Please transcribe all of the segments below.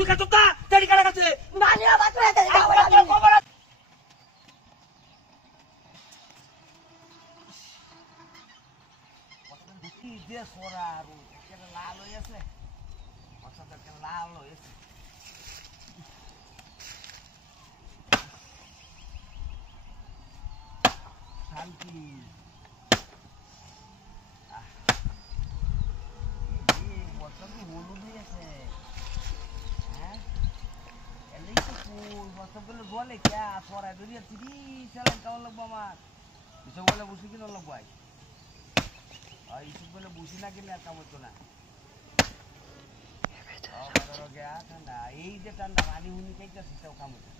তুই কত তা তেরি কাটা কাছে নানিয়া বাতরে দে খবর কি দে সোরা আর কেন লাল হই আছে মাথাটা কেন লাল হই আছে শান্তি এই বছর কি হলুদ হয়ে আছে হ্যাঁ এলেই তো ফুল বছর গুলো বলে কে সোরা দরিয়া তিরি চালান কেমন লাগবো আমার এসব বলে বসে কিনা লাগবো এইসব বলে বুঝি না কিনে আর কাম হতো না ঠান্ডা এই যে ঠান্ডা পানি হুনি খাইতেছি তাও কাম হতো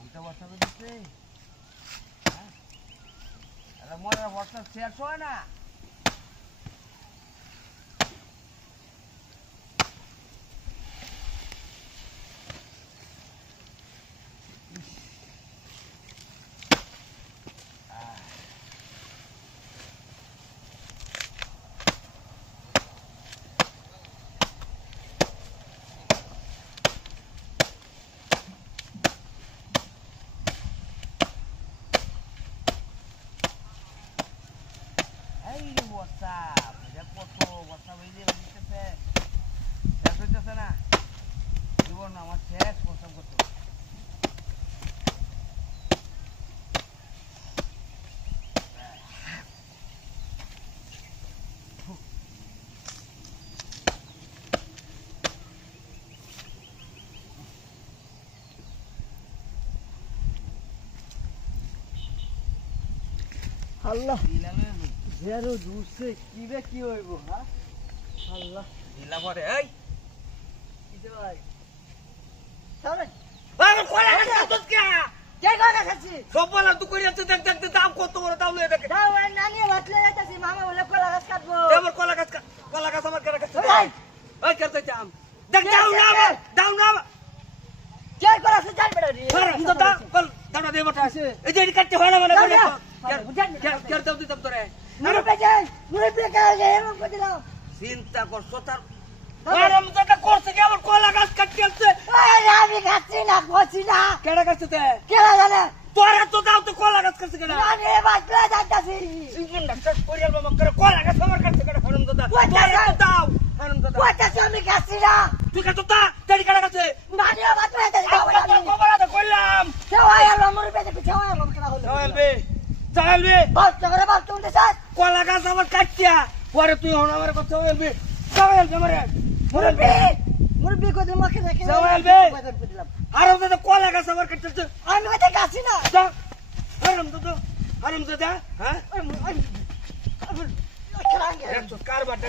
উল্টা বর্ষা দিচ্ছে হ্যাঁ মরা বর্ষা শেষ হয় না আল্লাহ জেরো দুসে কিবে কি হইব হ্যাঁ আল্লাহ দিলা পরে এই কিছে ভাই সামনে আরে কোলা কাছে তুই কে কে কইরা খাচ্ছি সব বলা তুই কই যাচ্ছে দেখ দেখ দাম কত বড় দাম লয়ে দেখে দাও এই নানিয়া বাতলে যাইতাছি মামা বলে কলা গাছ কাটবো এবার কোলা কাছে আমার কেন কাছে এই ওই করতে চাম দেখ দাও না কে করা সে জান বেড়া রে হারাম দাদা কল দাদা দে বটা আছে এই যে কাটতে হয় না মানে বলে কেন দাও দিতাম তোরে মুরে পেকে এরকম করে দিলাম চিন্তা কর সোতার হারাম দাদা করছে কি আবার কোলা গাছ কাটতে আছে আরে আমি খাচ্ছি না বসি না কেডা কাটতে তে কে জানে তোরা তো দাও তো কোলা গাছ কাটতে কেডা নানিয়া বাতলে যাইতাছি ইঞ্জিন ডাক্তার করিয়াল বাবা করে কোলা গাছ আমার কাটতে কেডা হারাম দাদা তোরা তো দাও হারাম দাদা কইতাছি আমি খাচ্ছি না তুই কত তা তেরি কাটা কাছে নানিয়া বাতলে যাইতাছি খবর আছে কইলাম কেউ আইলো মুরে পেকে পিছে আইলো কেনা হলো চাইলবে বাস করে বাস তুলতে স্যার কলা গাছ আমার কাটিয়া পরে তুই হন আমার কথা বলবি চাইলবে মারে মুরবি কো দিন মাকে দেখে চাইলবে আর তো কলা গাছ আমার কাটতে আমি ওতে খাচ্ছি না হারাম দাদা হ্যাঁ একশো কার বাটা